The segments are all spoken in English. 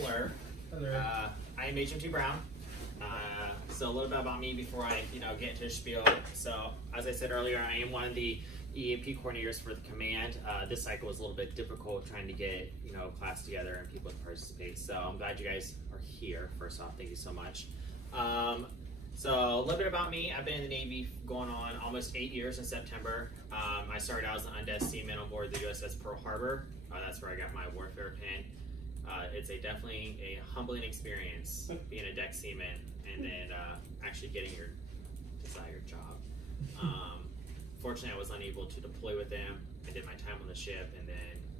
hello. Hello. I am Agent T. Brown. So a little bit about me before I, get into the spiel. So as I said earlier, I am one of the EAP coordinators for the command. This cycle was a little bit difficult trying to get, class together and people to participate. So I'm glad you guys are here. First off, thank you so much. So a little bit about me. I've been in the Navy going on almost 8 years in September. I started out as an undesk seaman on board the USS Pearl Harbor. That's where I got my warfare pin. It's definitely a humbling experience being a deck seaman and then actually getting your desired job. Fortunately, I was unable to deploy with them. I did my time on the ship and then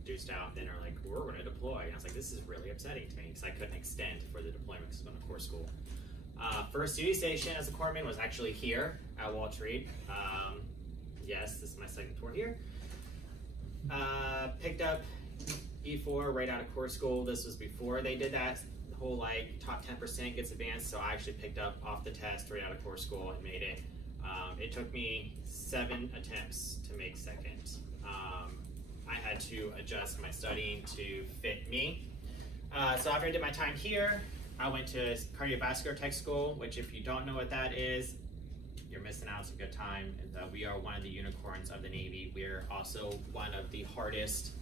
deuced out. Then they're like, we're going to deploy. And I was like, this is really upsetting to me because I couldn't extend for the deployment because I was going to corps school. First duty station as a corpsman was actually here at Walter Reed. Yes, this is my second tour here. Picked up E4 right out of corps school. This was before they did that whole top 10% gets advanced. So I actually picked up off the test right out of corps school and made it. It took me 7 attempts to make second. I had to adjust my studying to fit me. So after I did my time here, I went to cardiovascular tech school, which if you don't know what that is, you're missing out. It's a good time. We are one of the unicorns of the Navy. We're also one of the hardest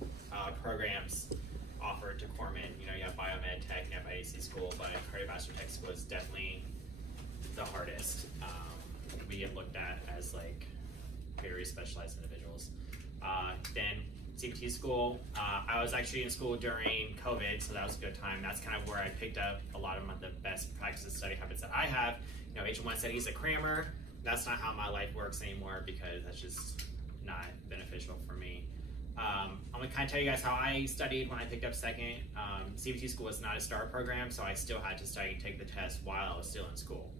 programs offered to corpsmen. You have biomed tech, you have IAC school, but cardiovascular tech school is definitely the hardest. We get looked at as very specialized individuals. Then CBT school. I was actually in school during COVID, so that was a good time. That's kind of where I picked up a lot of the best practices, study habits that I have. H1 said he's a crammer. That's not how my life works anymore because that's just not beneficial for me. I'm gonna kind of tell you guys how I studied when I picked up second. CBT school was not a STAR program, so I still had to study and take the test while I was still in school.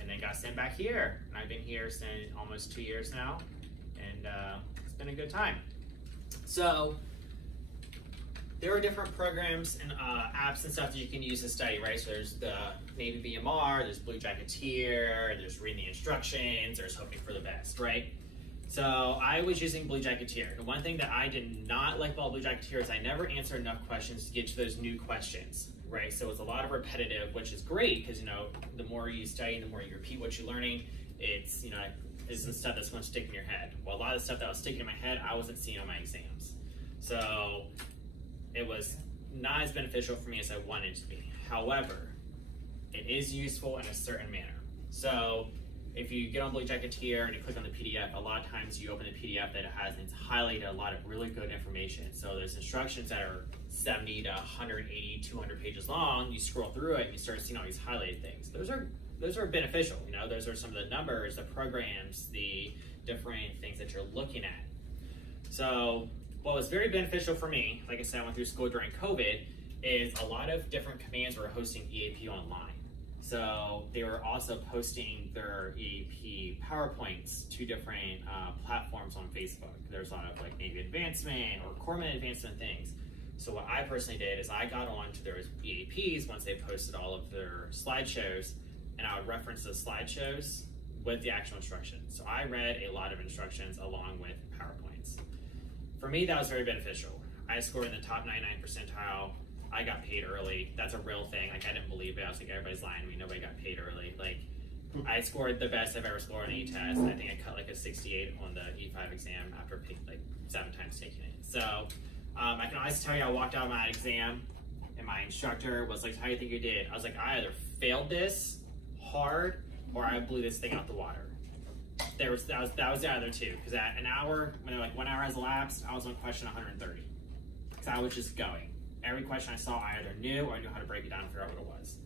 And then got sent back here. And I've been here since almost 2 years now, and it's been a good time. So there are different programs and apps and stuff that you can use to study, right? So there's the Navy BMR, there's Blue Jacketeer, there's reading the instructions, there's hoping for the best, right? So I was using Blue Jacketeer. The one thing that I did not like about Blue Jacketeer is I never answered enough questions to get to those new questions, right? So it's a lot of repetitive, which is great because, the more you study, the more you repeat what you're learning, it's, isn't stuff that's going to stick in your head. Well, a lot of the stuff that was sticking in my head, I wasn't seeing on my exams. So it was not as beneficial for me as I wanted it to be. However, it is useful in a certain manner. So if you get on Blue Jacketeer and you click on the PDF, a lot of times you open the PDF that it has and it's highlighted a lot of really good information. So there's instructions that are 70 to 180, 200 pages long. You scroll through it and you start seeing all these highlighted things. Those are beneficial. Those are some of the numbers, the programs, the different things that you're looking at. So what was very beneficial for me, like I said, I went through school during COVID, is a lot of different commands were hosting EAP online. So they were also posting their EAP PowerPoints to different platforms on Facebook. There's a lot of Navy advancement or corpsman advancement things. So what I personally did is I got on to their EAPs once they posted all of their slideshows, and I would reference those slideshows with the actual instructions. So I read a lot of instructions along with PowerPoints. For me, that was very beneficial. I scored in the top 99 percentile. I got paid early. That's a real thing. I didn't believe it. I was like, everybody's lying to me. Nobody got paid early. I scored the best I've ever scored on any test. I think I cut a 68 on the E5 exam after 7 times taking it. So I can honestly tell you, I walked out of my exam and my instructor was like, how do you think you did? I was like, I either failed this hard or I blew this thing out the water. That was the other two, because at an hour, when they're 1 hour has elapsed, I was on question 130. Because I was just going. Every question I saw, I either knew or I knew how to break it down and figure out what it was.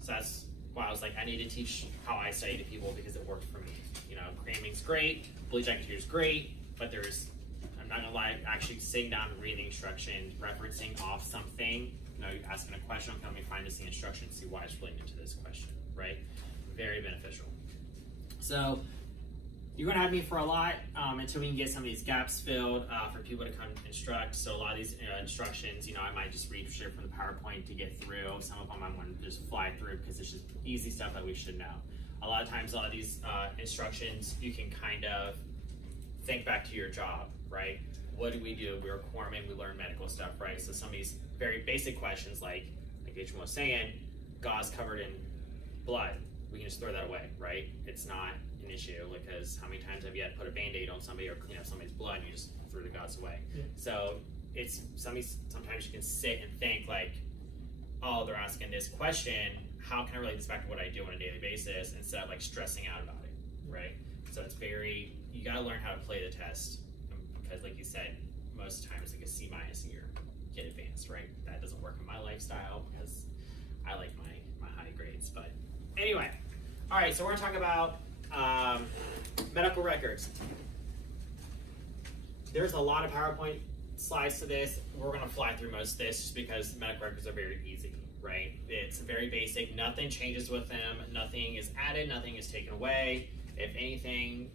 So that's why I was like, I need to teach how I study to people because it worked for me. Cramming's great, Blue Jacketeer's great, but I'm not gonna lie, actually sitting down and reading instructions, referencing off something, you're asking a question, help me find the instruction, see why it's related to this question, right? Very beneficial. So you're gonna have me for a lot until we can get some of these gaps filled for people to come instruct. So a lot of these instructions, I might just read straight from the PowerPoint to get through. Some of them I'm gonna just fly through because it's just easy stuff that we should know. A lot of times, a lot of these instructions, you can kind of think back to your job, right? what do? We were corpsmen, we learn medical stuff, right? So some of these very basic questions, like Adrian was saying, gauze covered in blood, we can just throw that away, right? It's not an issue, because how many times have you had to put a Band-Aid on somebody or clean up somebody's blood and you just threw the gauze away? Yeah. So it's sometimes you can sit and think like, oh, they're asking this question, how can I relate this back to what I do on a daily basis, instead of like stressing out about it, right? So it's you gotta learn how to play the test, because like you said, most times like a C- and you're get advanced, right? That doesn't work in my lifestyle because I like my high grades. But anyway, all right, so we're gonna talk about medical records. There's a lot of PowerPoint slides to this. We're gonna fly through most of this just because medical records are very easy, right? It's very basic, nothing changes with them, nothing is added, nothing is taken away. If anything,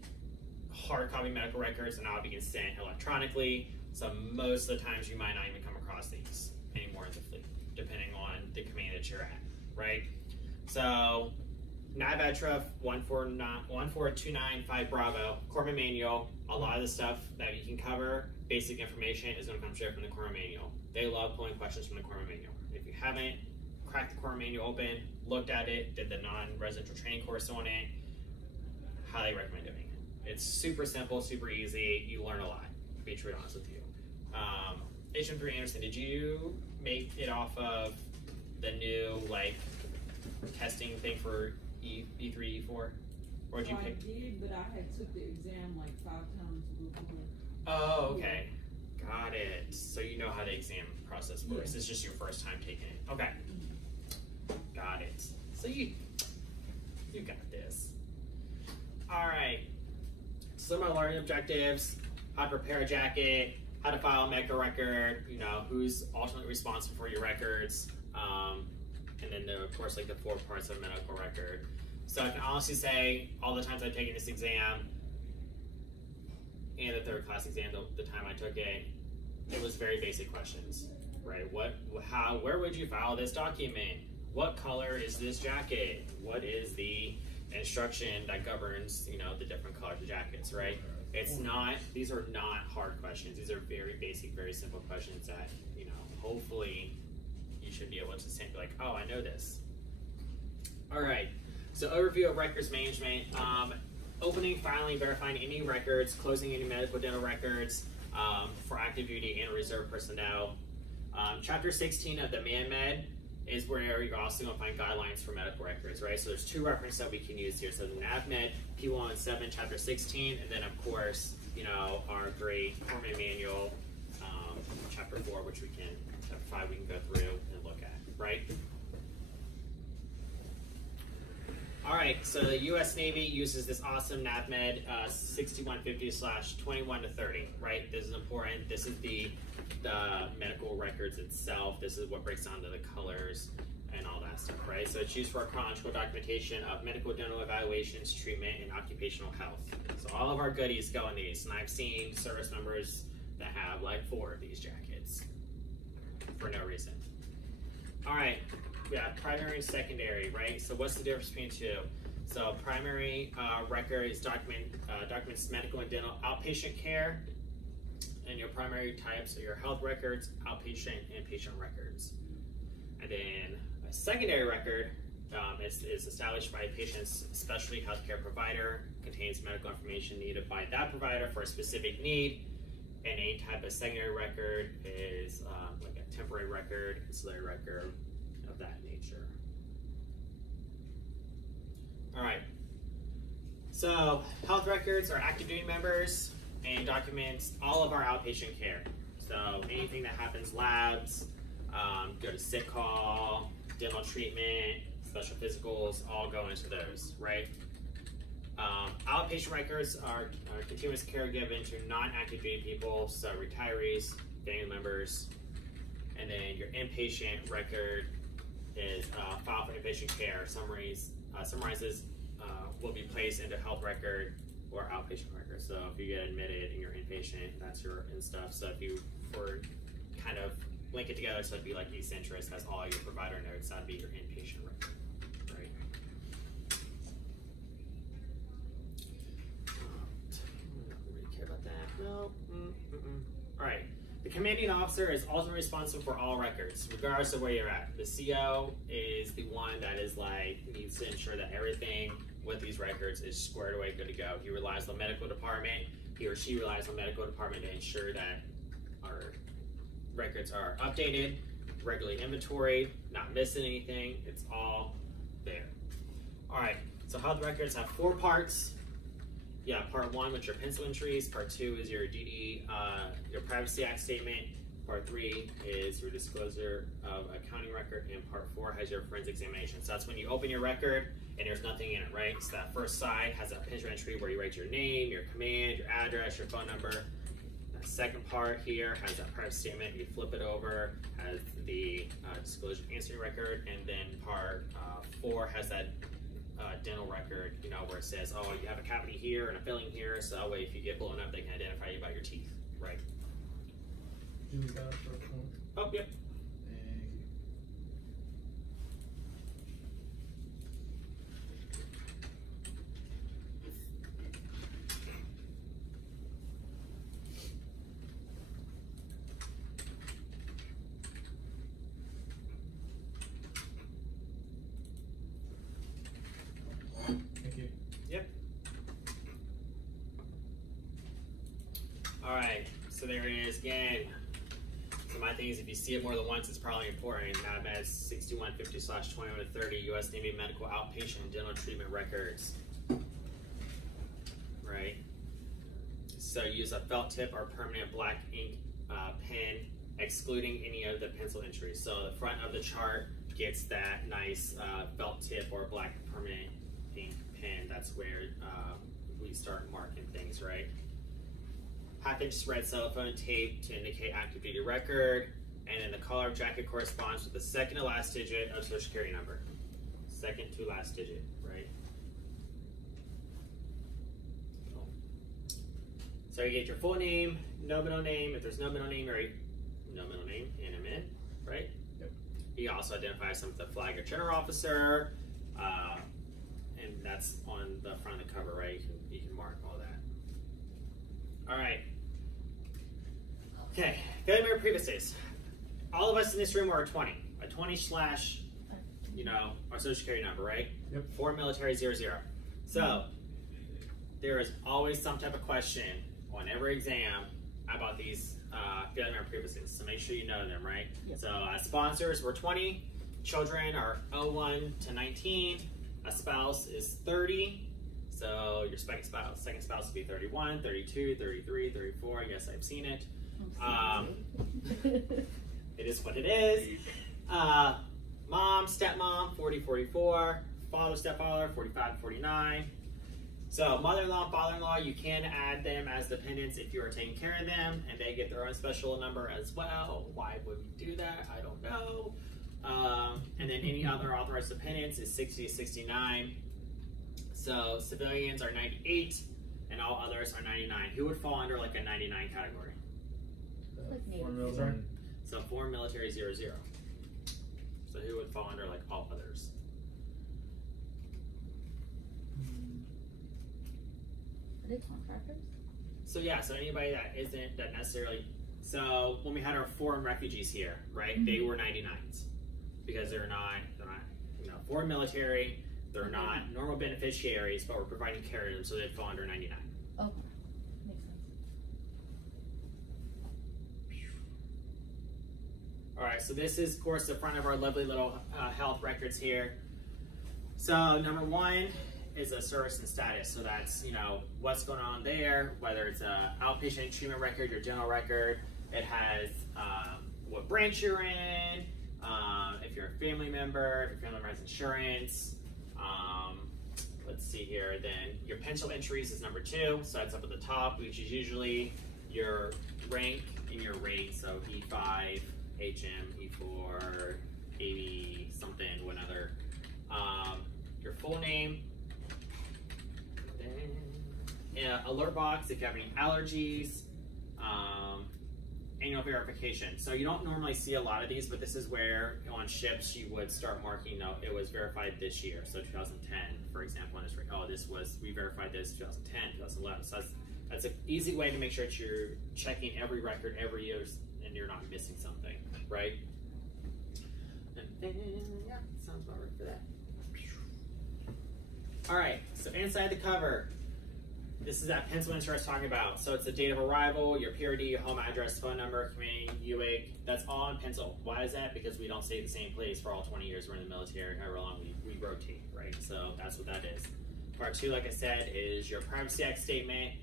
hard copy medical records are now being sent electronically, so most of the times you might not even come across these anymore in the fleet, depending on the command that you're at, right? So, NAVADTRA 14295 Bravo, Corpsman Manual, a lot of the stuff that you can cover, basic information, is going to come straight from the Corpsman Manual. They love pulling questions from the Corpsman Manual. If you haven't cracked the Corpsman Manual open, looked at it, did the non-residential training course on it, highly recommend doing it. It's super simple, super easy. You learn a lot, to be truly honest with you. H3 Anderson, did you make it off of the new like testing thing for E3, E4? Or did you pick? I did, but I had took the exam like 5 times before. Oh, okay. Yeah. Got it. So you know how the exam process works. Yeah. It's just your first time taking it. Okay. Got it. So you got this. All right. Some of my learning objectives: how to prepare a jacket, how to file a medical record, you know, who's ultimately responsible for your records, and then of course like the 4 parts of a medical record. So I can honestly say all the times I've taken this exam and the 3rd class exam, the time I took it, it was very basic questions, right? Where would you file this document? What color is this jacket? What is the instruction that governs, you know, the different colors of jackets, right? These are not hard questions. These are very basic, very simple questions that, you know, hopefully you should be able to say, like, oh, I know this. All right, so overview of records management. Opening, filing, verifying any records, closing any medical dental records for active duty and reserve personnel. Chapter 16 of the ManMed is where you're also going to find guidelines for medical records, right? So there's 2 references that we can use here. So the NAVMed P117, Chapter 16, and then of course, you know, our great Corpsman Manual, Chapter 4, which Chapter 5 we can go through and look at, right? All right, so the U.S. Navy uses this awesome NAVMed 6150/21-30, right? This is important. This is the medical records itself. This is what breaks down to the colors and all that stuff, right? So it's used for chronological documentation of medical dental evaluations, treatment, and occupational health. So all of our goodies go in these, and I've seen service members that have like 4 of these jackets for no reason. All right. Yeah, primary and secondary, right? So what's the difference between 2? So primary record is documents medical and dental outpatient care, and your primary types are your health records, outpatient, and patient records. And then a secondary record is established by a patient's specialty healthcare provider, contains medical information needed by that provider for a specific need, and any type of secondary record is like a temporary record, ancillary record, of that nature. All right, so health records are active duty members and documents all of our outpatient care. So anything that happens, labs, go to sick call, dental treatment, special physicals, all go into those, right? Outpatient records are continuous care given to non-active duty people, so retirees, family members, and then your inpatient record is file for inpatient care. Summarizes will be placed into health record or outpatient record. So if you get admitted and you're inpatient, that's your and stuff. So if you were kind of link it together, so it'd be like Ecentrus has all your provider notes, that'd be your inpatient record, right? I don't really care about that. No. All The commanding officer is ultimately responsible for all records, regardless of where you're at. The CO is the one that is like, needs to ensure that everything with these records is squared away, good to go. He relies on medical department, he or she relies on medical department to ensure that our records are updated, regularly inventoried, not missing anything, it's all there. All right, so health records have 4 parts. Yeah, part 1, which are pencil entries. Part 2 is your DD, your Privacy Act statement. Part 3 is your disclosure of accounting record, and part 4 has your forensic examination. So that's when you open your record and there's nothing in it, right? So that first side has a pencil entry where you write your name, your command, your address, your phone number. The second part here has that privacy statement. You flip it over, has the disclosure answering record, and then part 4 has that dental record, you know, where it says, oh, you have a cavity here and a filling here, so that way if you get blown up, they can identify you by your teeth, right? Jimmy got a short phone. Oh, yep. Thank you. Yep. All right, so there it is again. So my thing is, if you see it more than once, it's probably important. NABS 6150/2130 U.S. Navy Medical Outpatient and Dental Treatment Records. Right. So use a felt tip or permanent black ink pen, excluding any of the pencil entries. So the front of the chart gets that nice felt tip or black permanent ink pen. That's where we start marking things, right? Half-inch red cellophane tape to indicate active duty record, and then the collar of jacket corresponds with the second to last digit of social security number. Second to last digit, right? So you get your full name, no middle name. If there's no middle name, or no middle name, and a min, right? Yep. You also identify some with the flag or general officer, and that's on the front of the cover, right? You can mark all that. All right. Okay, family member prefixes. All of us in this room are a 20. A 20 slash, you know, our social security number, right? Yep. 4 military 00. So, there is always some type of question on every exam about these family member prefixes. So make sure you know them, right? Yep. So as sponsors, we're 20. Children are 01 to 19. A spouse is 30. So your second spouse would be 31, 32, 33, 34. Yes, I've seen it. It is what it is. Mom, stepmom, 40, 44. Father, stepfather, 45, 49. So mother-in-law, father-in-law, you can add them as dependents if you are taking care of them, and they get their own special number as well. Why would we do that? I don't know. And then any other authorized dependents is 60 to 69. So civilians are 98, and all others are 99. Who would fall under like a 99 category? Foreign military. So foreign military 00. So who would fall under like all others? Are they contractors? So yeah, so anybody that isn't that necessarily. So when we had our foreign refugees here, right? They were 99s because they're not you know, foreign military. They're not normal beneficiaries, but we're providing care to them, so they'd fall under 99. Okay, makes sense. All right, so this is, of course, the front of our lovely little health records here. So number 1 is a service and status. So that's, you know, what's going on there, whether it's a outpatient treatment record, your dental record. It has what branch you're in, if you're a family member, if your family member has insurance. Let's see here, then your pencil entries is number 2, so that's up at the top, which is usually your rank and your rate, so E5, HM, E4, AB, something, one other. Your full name, then alert box if you have any allergies, annual verification. So you don't normally see a lot of these, but this is where on ships you would start marking, no, it was verified this year. So 2010, for example, we verified this 2010, 2011. So That's an easy way to make sure that you're checking every record every year and you're not missing something, right? And yeah, sounds about right for that. All right, so inside the cover, this is that pencil insert I was talking about. So it's the date of arrival, your PRD, your home address, phone number, community, UAC. That's all in pencil. Why is that? Because we don't stay at the same place for all 20 years we're in the military, however long we rotate, right? So that's what that is. Part 2, like I said, is your Privacy Act statement.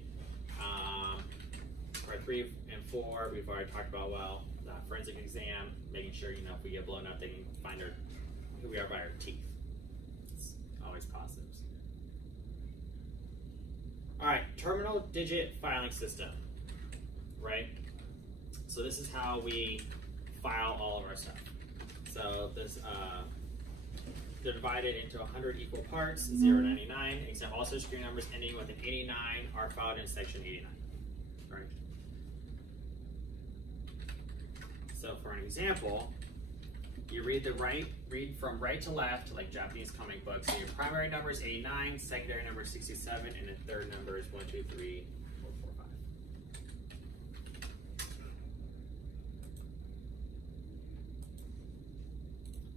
Part 3 and 4, we've already talked about, well, the forensic exam, making sure, you know, if we get blown up, they can find who we are by our teeth. It's always positives. All right, terminal digit filing system, right? So this is how we file all of our stuff. So this, they're divided into 100 equal parts, 0 to 99, except all social security numbers ending with an 89 are filed in section 89, right? So for an example, you read from right to left, like Japanese comic books. So your primary number is 89, secondary number is 67, and the third number is 1, 2, 3, 4, 4, 5.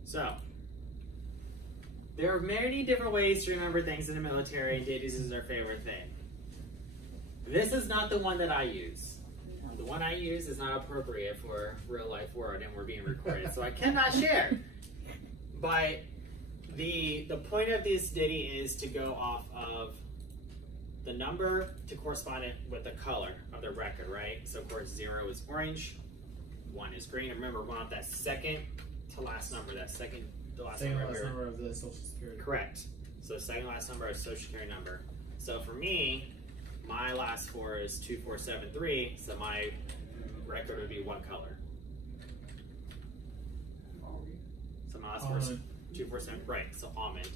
So, there are many different ways to remember things in the military, and ditties is our favorite thing. This is not the one that I use. The one I use is not appropriate for real life world, and we're being recorded, so I cannot share. But the point of this ditty is to go off of the number to correspond it with the color of the record, right? So of course 0 is orange, 1 is green. And remember, we're going off that second to last number, the last number of the Social Security. Correct. So second last number is Social Security number. So for me, my last 4 is 2473, so my record would be what color? So my last 4 is 247, right, so almond.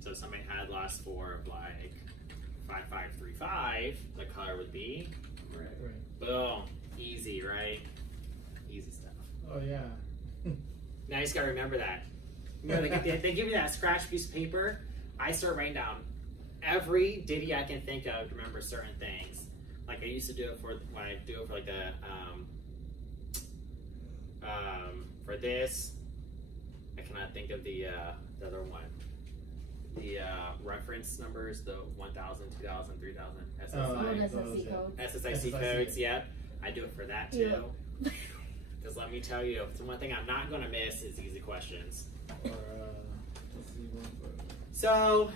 So if somebody had last 4 of like 5535, the color would be Right. boom, easy, right? Easy stuff. Oh yeah. Now you just gotta remember that. You know, they give you that scratch piece of paper. I start writing down every ditty I can think of to remember certain things. Like I used to do it for when I do it for like the for this. I cannot think of the other one. The reference numbers, the 1000, 2000, 3000 SSI code. SSIC codes. Yep, I do it for that too. Because let me tell you, the one thing I'm not going to miss is easy questions. Or let's see one for. So,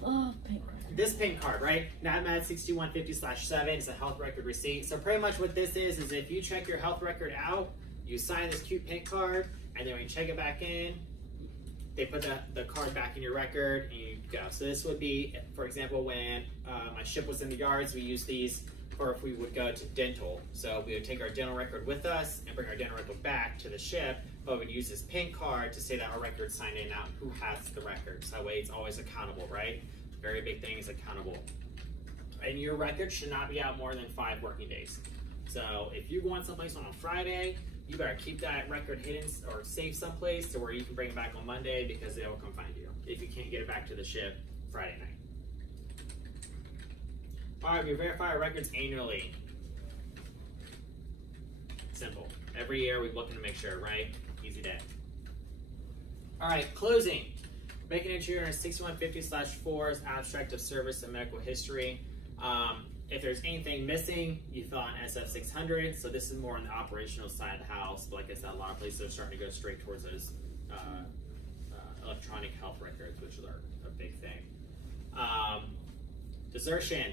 Pink card. this pink card, right? NAVMAD 6150/7 is a health record receipt. So pretty much what this is if you check your health record out, you sign this cute pink card, and then when you check it back in, they put the card back in your record, and you go. So this would be, for example, when my ship was in the yards, we used these for if we would go to dental. So we would take our dental record with us and bring our dental record back to the ship, but we'd use this pink card to say that our record's signed in out, who has the records. That way it's always accountable, right? Very big thing is accountable. And your record should not be out more than 5 working days. So if you're going someplace on a Friday, you better keep that record hidden or safe someplace to where you can bring it back on Monday, because they will come find you if you can't get it back to the ship Friday night. All right, we verify our records annually. Simple. Every year we're looking to make sure, right? Easy day. All right, closing. Making entry in 6150/4's abstract of service and medical history. If there's anything missing, you fill out an SF600. So this is more on the operational side of the house. But like I said, a lot of places are starting to go straight towards those electronic health records, which are a big thing. Desertion.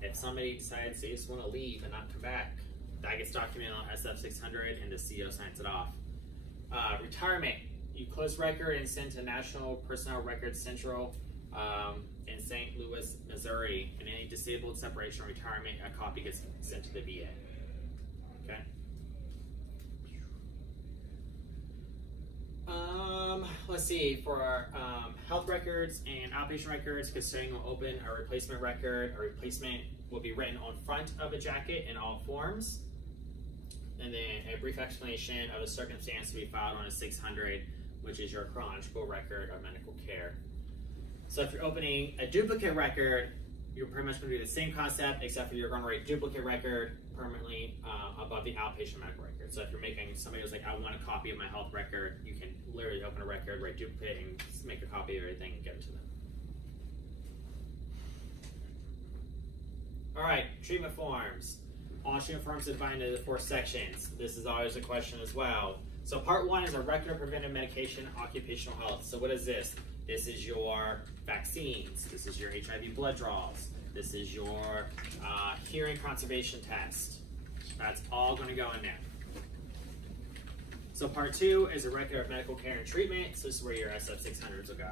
If somebody decides they just want to leave and not come back, that gets documented on SF600 and the CO signs it off. Retirement. You close record and send to National Personnel Records Central in St. Louis, Missouri. And any disabled separation or retirement, a copy gets sent to the VA. Okay. Let's see, for our health records and outpatient records, custodian will open a replacement record. A replacement will be written on front of a jacket in all forms. And then a brief explanation of the circumstance to be filed on a 600, which is your chronological record of medical care. So if you're opening a duplicate record, you're pretty much going to do the same concept, except for you're going to write duplicate record permanently above the outpatient medical record. So if you're making, somebody was like, I want a copy of my health record, you can literally open a record, write duplicate, and make a copy of everything and give it to them. All right, treatment forms. All treatment forms are divided into 4 sections. This is always a question as well. So part 1 is a record of preventive medication, occupational health. So what is this? This is your vaccines. This is your HIV blood draws. This is your hearing conservation test. That's all going to go in there. So part 2 is a record of medical care and treatment. So this is where your SF600s will go.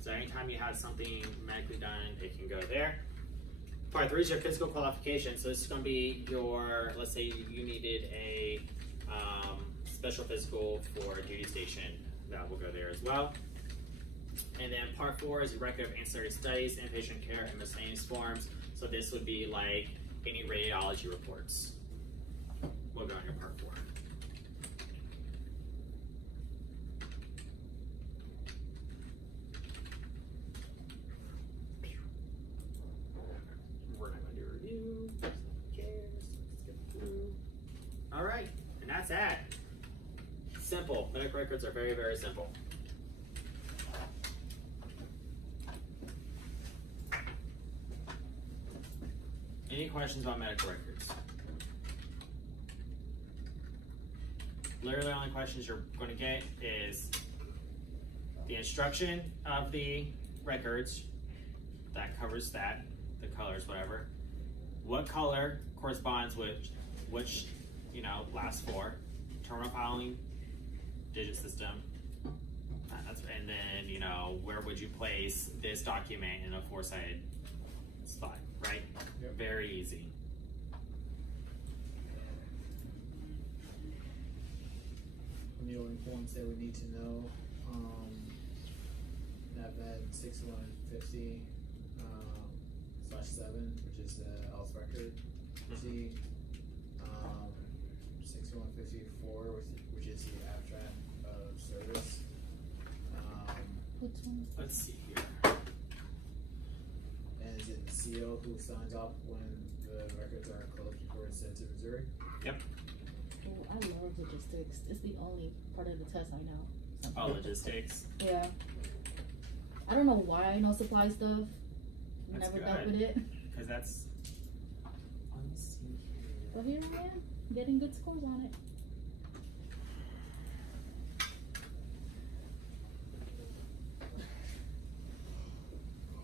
So anytime you have something medically done, it can go there. Part 3 is your physical qualification. So this is going to be your, let's say you needed a special physical for a duty station. That will go there as well. And then part 4 is a record of ancillary studies, inpatient care, and miscellaneous forms. So this would be like any radiology reports. Will go in your part 4. We're not going to do a review. Who cares? Let's get through. All right, and that's that. Simple. Medical records are very, very simple. Any questions about medical records? Literally the only questions you're going to get is the instruction of the records, that covers that, the colors, whatever. What color corresponds with which, last 4, terminal filing, digit system, and then, where would you place this document in a 4-sided spot, right? Yep. Very easy. The only points that we need to know, NAVMed 6150 /7, which is the health record. See, 6154, which is the abstract of service. Let's see here. And is it the CO who signs off when the records are closed before it's sent to Missouri? Yep. Oh, I love logistics. It's the only part of the test I know. Oh, logistics. Yeah. I don't know why I know supply stuff. That's Never good. dealt with it. Because that's. Let's see here. But here I am, getting good scores on it.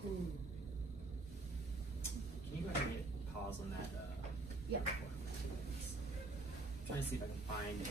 Can you go ahead and hit pause on that? Yep. I'm trying to see if I can find a.